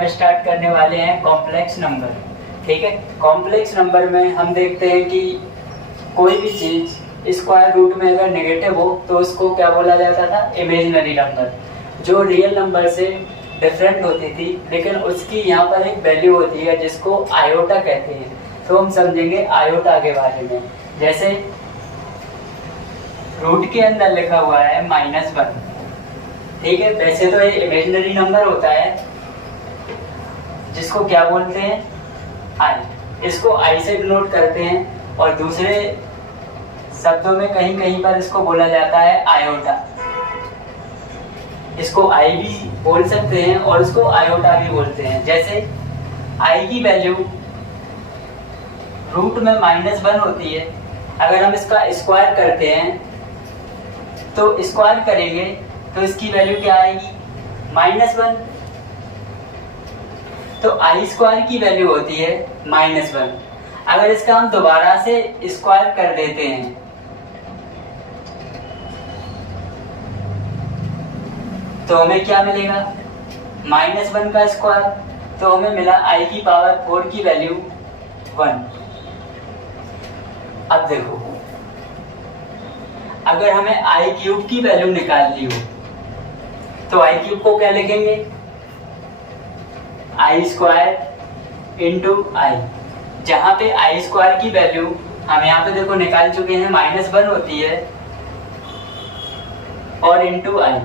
अब स्टार्ट करने वाले हैं कॉम्प्लेक्स नंबर। ठीक है, कॉम्प्लेक्स नंबर में हम देखते हैं कि कोई भी चीज़ स्क्वायर रूट में अगर नेगेटिव हो तो उसको क्या बोला जाता था, इमेजिनरी नंबर, जो रियल नंबर से डिफरेंट होती थी, लेकिन उसकी यहाँ पर एक वैल्यू होती है जिसको आयोटा कहते हैं। तो हम समझेंगे आयोटा के बारे में। जैसे रूट के अंदर लिखा हुआ है -1, ठीक है, वैसे तो ये इमेजिनरी नंबर होता है जिसको क्या बोलते हैं, आई। इसको आई से डिनोट करते हैं और दूसरे शब्दों में कहीं कहीं पर इसको बोला जाता है आयोटा। इसको आई भी बोल सकते हैं और इसको आयोटा भी बोलते हैं। जैसे आई की वैल्यू रूट में -1 होती है, अगर हम इसका स्क्वायर करते हैं तो स्क्वायर करेंगे तो इसकी वैल्यू क्या आएगी, -1। तो आई स्क्वायर की वैल्यू होती है -1। अगर इसका हम दोबारा से स्क्वायर कर देते हैं तो हमें क्या मिलेगा, -1 का स्क्वायर, तो हमें मिला आई की पावर 4 की वैल्यू 1। अब देखो, अगर हमें आई क्यूब की वैल्यू निकालनी हो तो आई क्यूब को क्या लिखेंगे, आई स्क्वायर इंटू आई। जहां पे आई स्क्वायर की वैल्यू हम यहाँ पे देखो निकाल चुके हैं, -1 होती है और इंटू आई,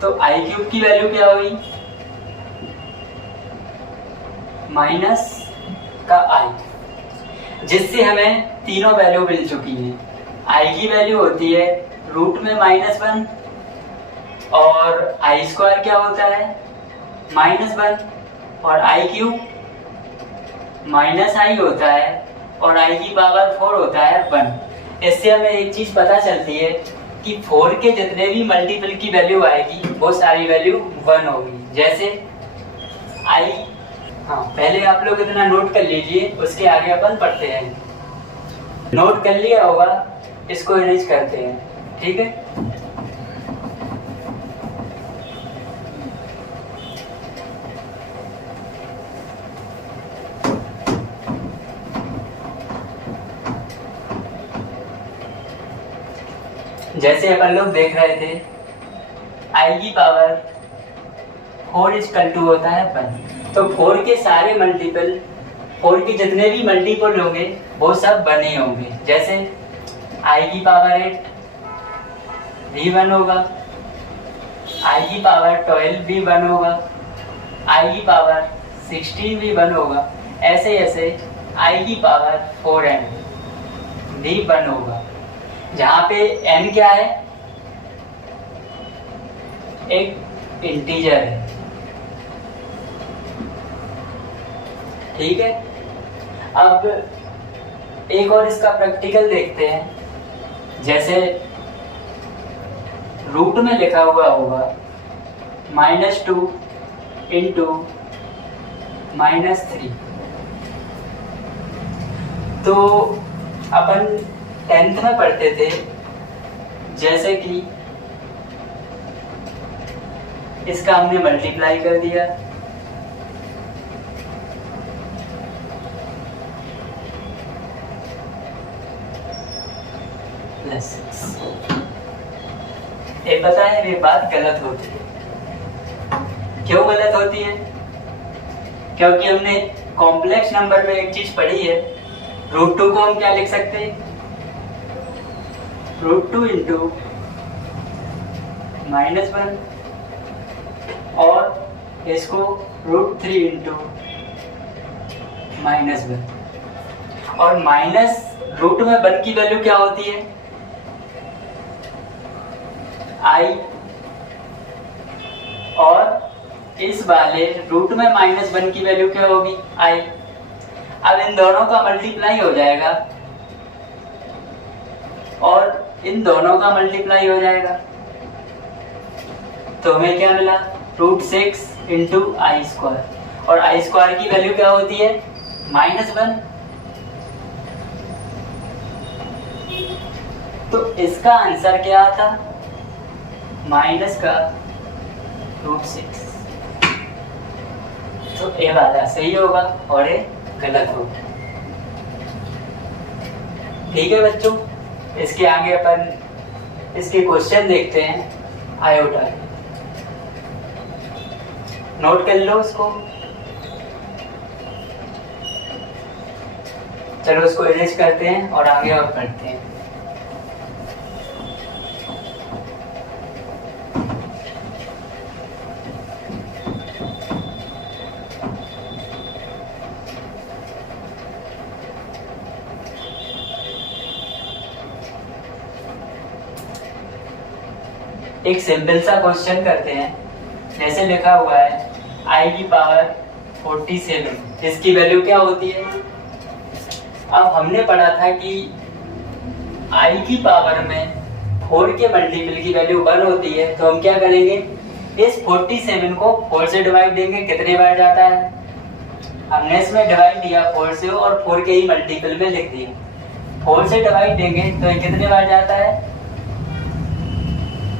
तो आई क्यूब की वैल्यू क्या हुई, माइनस का आई, जिससे हमें तीनों वैल्यू मिल चुकी हैं। आई की वैल्यू होती है रूट में -1 और आई स्क्वायर क्या होता है, -1, और आई क्यूब -i होता है और आई की पावर 4 होता है 1। इससे हमें एक चीज पता चलती है कि 4 के जितने भी मल्टीपल की वैल्यू आएगी वो सारी वैल्यू 1 होगी। जैसे आई, हाँ पहले आप लोग इतना नोट कर लीजिए, उसके आगे अपन पढ़ते हैं। नोट कर लिया होगा, इसको अरेंज करते हैं, ठीक है। जैसे अपन लोग देख रहे थे, आई की पावर 4 इक्वल टू होता है 1, तो 4 के सारे मल्टीपल, 4 के जितने भी मल्टीपल होंगे वो सब 1 ही होंगे। जैसे आई की पावर 8 भी 1 होगा, आई की पावर 12 भी 1 होगा, आई की पावर 16 भी 1 होगा, ऐसे ऐसे आई की पावर 4n भी 1 होगा। जहाँ पे n क्या है, एक इंटीजर है, ठीक है। अब एक और इसका प्रैक्टिकल देखते हैं। जैसे रूट में लिखा हुआ होगा -2 इंटू -3, तो अपन 10th में पढ़ते थे, जैसे कि इसका हमने मल्टीप्लाई कर दिया, प्लस 6। ये पता है ये बात गलत होती है। क्यों गलत होती है? क्योंकि हमने कॉम्प्लेक्स नंबर में एक चीज पढ़ी है, √2 को हम क्या लिख सकते हैं, √2 इंटू -1, और इसको √3 इंटू -1, और माइनस रूट में 1 की वैल्यू क्या होती है, आई, और इस वाले रूट में -1 की वैल्यू क्या होगी, आई। अब इन दोनों का मल्टीप्लाई हो जाएगा और इन दोनों का मल्टीप्लाई हो जाएगा, तो हमें क्या मिला, √6 इंटू आई स्क्वायर, और आई स्क्वायर की वैल्यू क्या होती है, -1। तो इसका आंसर क्या आता, माइनस का √6। तो ए वाला सही होगा और ए गलत होगा। ठीक है बच्चों, इसके आगे अपन इसके क्वेश्चन देखते हैं आयोटा के। नोट कर लो उसको। चलो उसको इरेज करते हैं और आगे और पढ़ते हैं। एक सिंपल सा क्वेश्चन करते हैं। जैसे लिखा हुआ है i की पावर 47, इसकी वैल्यू क्या होती है। अब हमने पढ़ा था कि i की पावर में 4 के मल्टीपल की वैल्यू 1 होती है, तो हम क्या करेंगे, इस 47 को 4 से डिवाइड देंगे। कितने बार जाता है, हमने इसमें डिवाइड दिया 4 से और 4 के ही मल्टीपल में लिख दिया। 4 से डिवाइड देंगे तो ये कितने बार जाता है,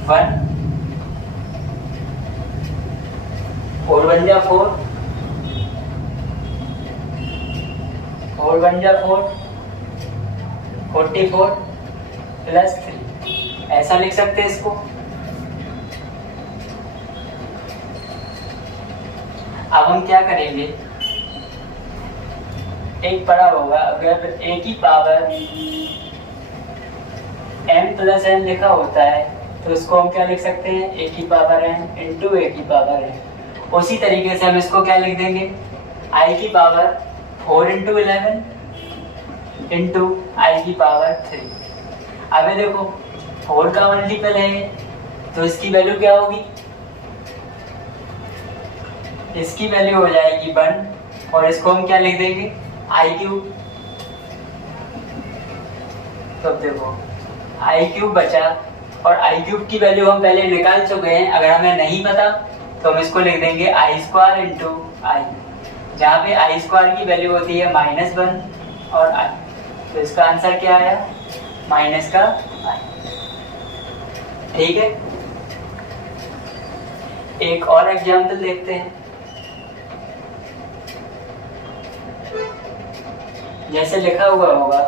1, 4 1 जा 4, 4 1 जा 4, 44 प्लस 3, ऐसा लिख सकते हैं इसको। अब हम क्या करेंगे, एक पढ़ा होगा, अगर a की पावर m प्लस n लिखा होता है तो इसको हम क्या लिख सकते हैं, a की पावर n इंटू a की पावर n। उसी तरीके से हम इसको क्या लिख देंगे, i की पावर 4 इंटू 11 इंटू i की पावर 3। अब देखो 4 का मल्टीपल है तो इसकी वैल्यू क्या होगी, इसकी वैल्यू हो जाएगी 1 और इसको हम क्या लिख देंगे, आई क्यूब। तो देखो आई क्यूब बचा और आई क्यूब की वैल्यू हम पहले निकाल चुके हैं। अगर हमें नहीं पता तो हम इसको लिख देंगे आई स्क्वायर इंटू आई, जहाँ पे आई स्क्वायर की वैल्यू होती है -1 और आई, तो इसका आंसर क्या आया, माइनस का आई। ठीक है, एक और एग्जाम्पल देखते हैं। जैसे लिखा हुआ होगा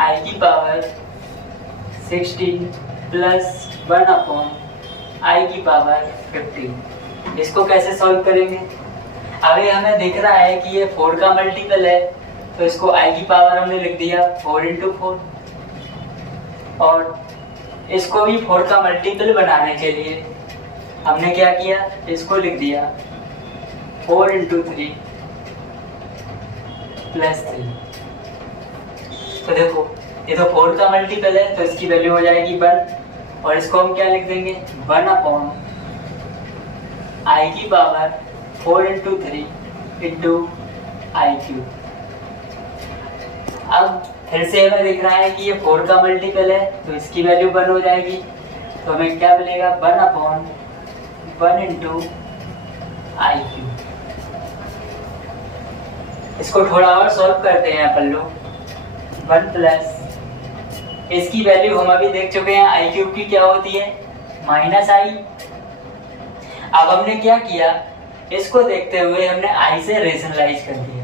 i की पावर 16 प्लस 1 अपॉन i की पावर 15। इसको कैसे सॉल्व करेंगे, अभी हमें दिख रहा है कि ये 4 का मल्टीपल है, तो इसको i की पावर हमने लिख दिया 4 इंटू 4, और इसको भी 4 का मल्टीपल बनाने के लिए हमने क्या किया, इसको लिख दिया 4 इंटू 3 प्लस 3। तो देखो ये तो 4 का मल्टीपल है तो इसकी वैल्यू हो जाएगी 1, और इसको हम क्या लिख देंगे, 1 अपॉन आई की पावर 4 इंटू 3 इंटू आई क्यूब। अब फिर से हमें दिख रहा है कि ये 4 का मल्टीपल है तो इसकी वैल्यू 1 हो जाएगी, तो हमें क्या मिलेगा, 1 अपॉन 1 इंटू आई क्यूब। इसको थोड़ा और सॉल्व करते हैं अपन लोग। 1 प्लस, इसकी वैल्यू हम अभी देख चुके हैं आई क्यूब की क्या होती है, माइनस आई। अब हमने क्या किया, इसको देखते हुए हमने आई से रेशनलाइज कर दिया।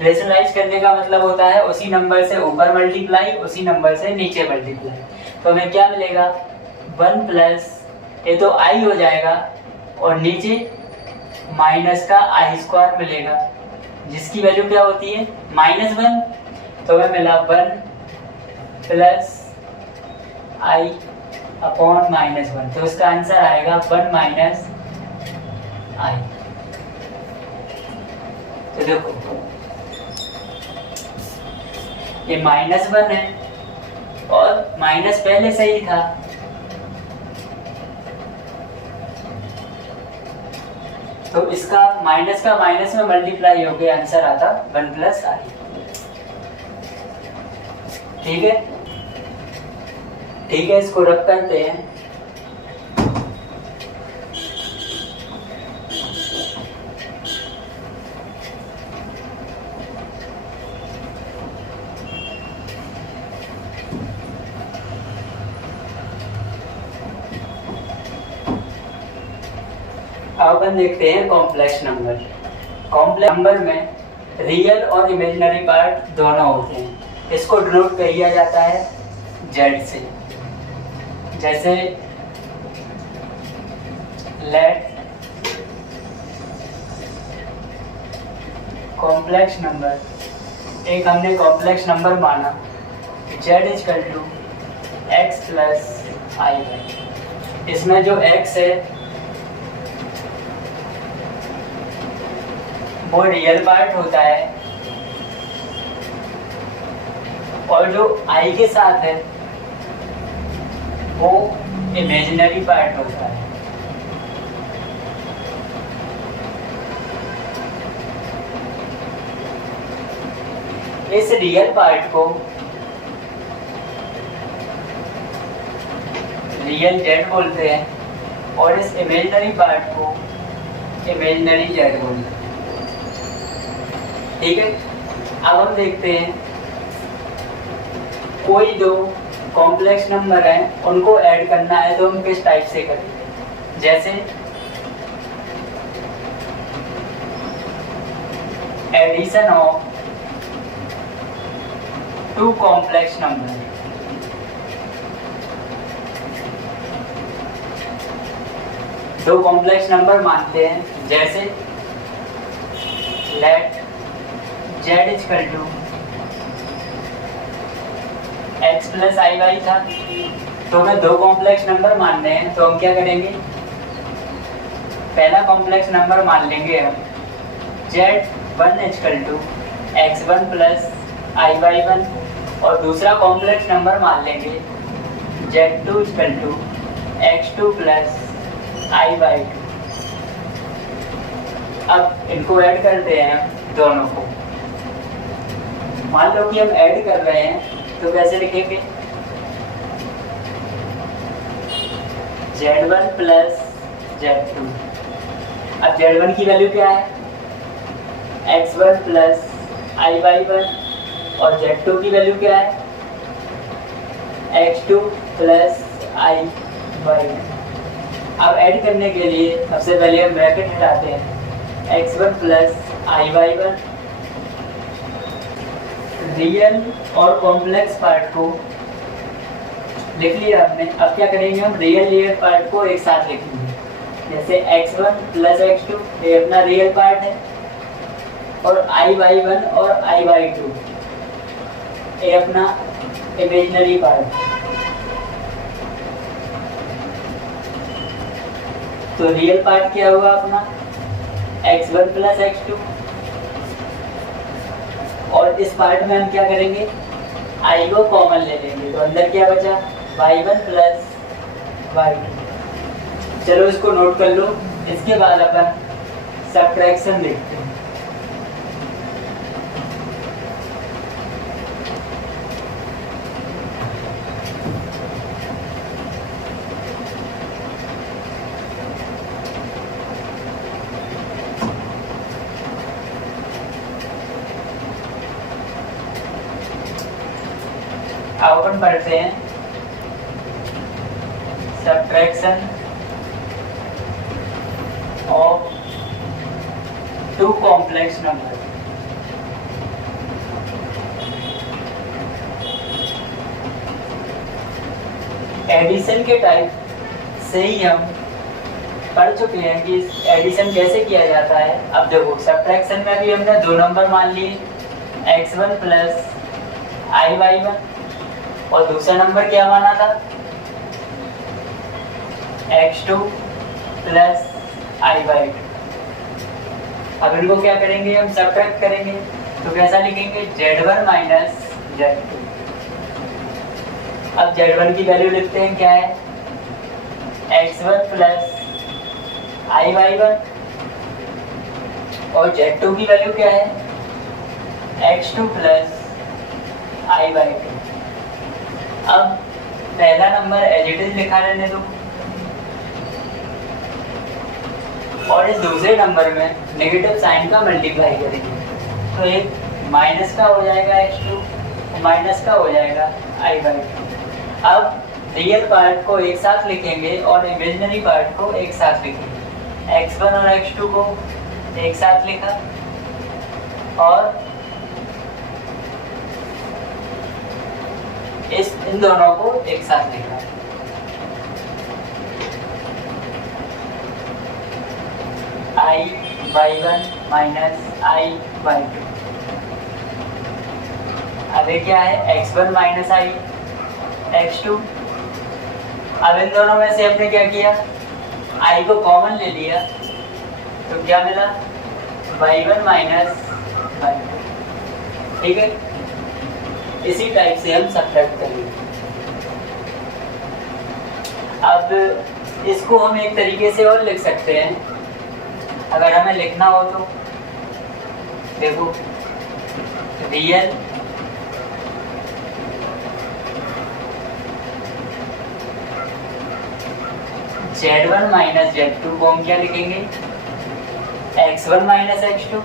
रेशनलाइज करने का मतलब होता है उसी नंबर से ऊपर मल्टीप्लाई, उसी नंबर से नीचे मल्टीप्लाई। तो हमें क्या मिलेगा, 1 प्लस, ये तो आई हो जाएगा और नीचे माइनस का आई स्क्वायर मिलेगा, जिसकी वैल्यू क्या होती है, -1। तो हमें मिला 1 प्लस आई अपॉन -1, तो इसका आंसर आएगा 1 माइनस आई। तो देखो ये -1 है और माइनस पहले से ही था, तो इसका माइनस का माइनस में मल्टीप्लाई होकर आंसर आता 1 प्लस आई। ठीक है, ठीक है, इसको रब करते हैं। अब अपन देखते हैं कॉम्प्लेक्स नंबर। कॉम्प्लेक्स नंबर में रियल और इमेजिनरी पार्ट दोनों होते हैं। इसको डिनोट किया जाता है जेड से। जैसे लेट कॉम्प्लेक्स नंबर, एक हमने कॉम्प्लेक्स नंबर माना z equal to x plus i y. इसमें जो x है वो रियल पार्ट होता है और जो i के साथ है वो इमेजिनरी पार्ट होता है। इस रियल पार्ट को रियल जेड बोलते हैं और इस इमेजिनरी पार्ट को इमेजिनरी जेड बोलते हैं। ठीक है, अब हम देखते हैं कोई दो कॉम्प्लेक्स नंबर हैं, उनको ऐड करना है तो हम किस टाइप से करेंगे। जैसे addition of two complex number. दो कॉम्प्लेक्स नंबर मानते हैं, जैसे let z equal to x plus i y था, तो हमें दो कॉम्प्लेक्स नंबर मानने हैं तो हम क्या करेंगे, पहला कॉम्प्लेक्स नंबर मान लेंगे हम z1 equal to x1 plus i y one और दूसरा कॉम्प्लेक्स नंबर मान लेंगे z2 equal to x2 plus i y two. अब इनको ऐड करते हैं दोनों को। मान लो कि हम ऐड कर रहे हैं तो कैसे लिखेंगे, z1 प्लस z2। अब z1 की वैल्यू क्या है, x1 plus i y one और z2 की वैल्यू क्या है, x2 plus i y one. अब ऐड करने के लिए सबसे पहले हम ब्रैकेट हटाते हैं, x1 plus i y one. Real और कॉम्प्लेक्स पार्ट को लिख लिया हमने। अब क्या करेंगे, हम रियल पार्ट को एक साथ लिखेंगे। जैसे x1 प्लस x2 ये अपना रियल पार्ट है और आई वाई वन और आई वाई टू ये अपना इमेजिनरी पार्ट है। तो रियल पार्ट क्या हुआ अपना x1 प्लस x2 और इस पार्ट में हम क्या करेंगे, i को कॉमन ले लेंगे तो अंदर क्या बचा y1 प्लस y2। चलो इसको नोट कर लो। इसके बाद अपन सब्ट्रैक्शन देखते हैं। अब अपन पढ़ते हैं subtraction of two complex number. Addition के टाइप से ही हम पढ़ चुके हैं कि एडिशन कैसे किया जाता है। अब देखो सब्ट्रैक्शन में भी हमने दो नंबर मान लिए, x1 plus i y one और दूसरा नंबर क्या माना था, x2 plus i y two. अब इनको क्या करेंगे, हम सब्ट्रैक्ट करेंगे तो कैसा लिखेंगे, z1 माइनस z2। अब z1 की वैल्यू लिखते हैं, क्या है x1 plus i y one और z2 की वैल्यू क्या है x2 plus i y two. अब पहला नंबर एज इट इज लिखा रहने दो और इस दूसरे नंबर में नेगेटिव साइन का मल्टीप्लाई करेंगे तो एक माइनस का हो जाएगा x2 और माइनस का हो जाएगा आई बाई टू। अब रियल पार्ट को एक साथ लिखेंगे और इमेजिनरी पार्ट को एक साथ लिखेंगे। x1 और x2 को एक साथ लिखा और इन दोनों को एक साथ लिखा। i/1 minus i/2। अब ये क्या है, x1 माइनस i/2। अब इन दोनों में से हमने क्या किया, i को कॉमन ले लिया तो क्या मिला, y1 माइनस y2। ठीक है, इसी टाइप से हम सब्ट्रैक्ट करेंगे। अब इसको हम एक तरीके से और लिख सकते हैं, अगर हमें लिखना हो तो देखो, रियल z1 माइनस z2 को हम क्या लिखेंगे, x1 माइनस x2,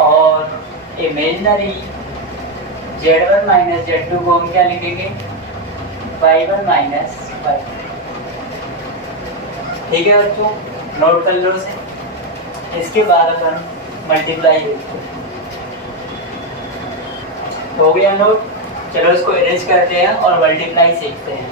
और इमेजिनरी z1 माइनस z2 को हम क्या लिखेंगे, y1 माइनस y2। ठीक है बच्चों, नोट कर लो से। इसके बाद अपन मल्टीप्लाई हो गया नोट। चलो इसको इरेज करते हैं और मल्टीप्लाई सीखते हैं।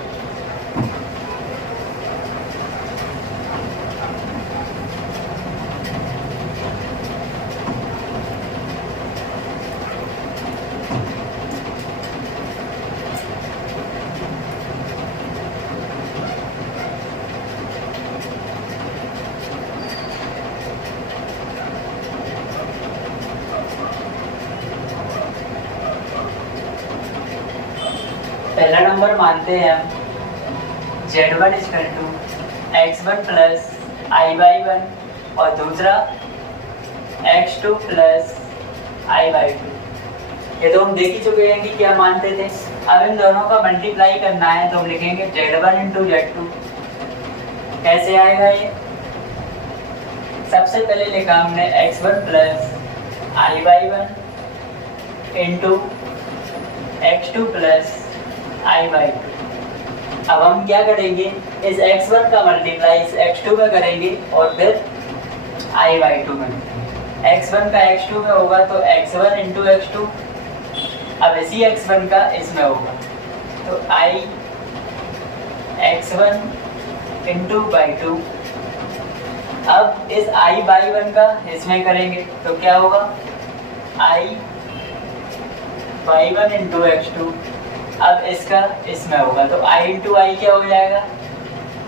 पहला नंबर मानते हैं हम z1 equal to x1 plus i/1 और दूसरा x2 प्लस i/2। ये तो हम देख ही चुके हैं कि क्या मानते थे। अब इन दोनों का मल्टीप्लाई करना है तो हम लिखेंगे z1 इंटू z2। कैसे आएगा ये, सबसे पहले लिखा हमने x1 plus i/1 into x2 plus i/2। अब हम क्या करेंगे, इस x1 का मल्टीप्लाई इस x2 में करेंगे और फिर i/2 में। x1 का x2 में होगा तो x1 इंटू x2। अब इसी x1 का इसमें होगा तो i x1 इंटू y2। अब इस i/1 का इसमें करेंगे तो क्या होगा, i/1 इंटू x2। अब इसका इसमें होगा तो i इंटू आई क्या हो जाएगा,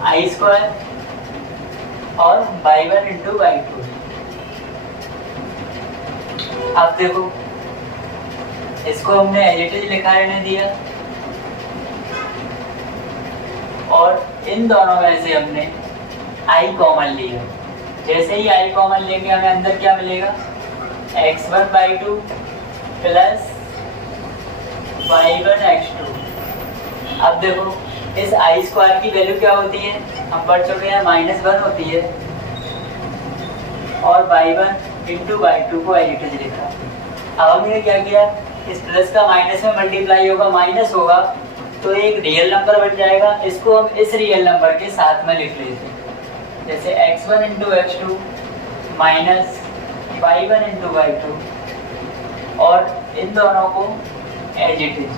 आई स्क्वायर, और y1 इंटू y2। अब देखो, इसको हमने एज इट इज लिखा रहने दिया और इन दोनों में से हमने i कॉमन लिया। जैसे ही i कॉमन लेंगे हमें अंदर क्या मिलेगा, x1/2 प्लस y1 x2। अब देखो, इस i स्क्वायर की वैल्यू क्या होती है, हम पढ़ चुके हैं, -1 होती है, और y1 इंटू y2 को एज इट इज लिखा। अब हमने क्या किया, इस प्लस का माइनस में मल्टीप्लाई होगा, माइनस होगा तो एक रियल नंबर बन जाएगा, इसको हम इस रियल नंबर के साथ में लिख लेते हैं। जैसे x1 into x2 minus y1 into y2, और इन दोनों को as it is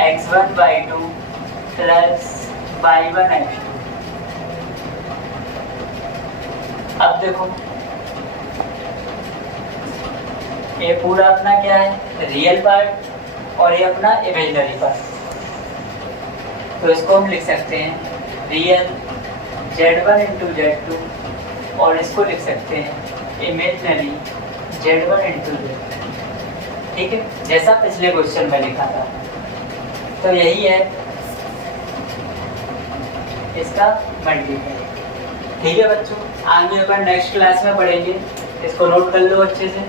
x1/2 plus y1 x2। अब देखो, ये पूरा अपना क्या है, रियल पार्ट, और ये अपना इमेजिनरी पार्ट। तो इसको हम लिख सकते हैं रियल z1 इंटू z2, और इसको लिख सकते हैं इमेजिनरी z1 इंटू z2। ठीक है, जैसा पिछले क्वेश्चन में लिखा था। तो यही है इसका मल्टीप्लाई। ठीक है बच्चों, आगे अपन नेक्स्ट क्लास में पढ़ेंगे, इसको नोट कर लो अच्छे से।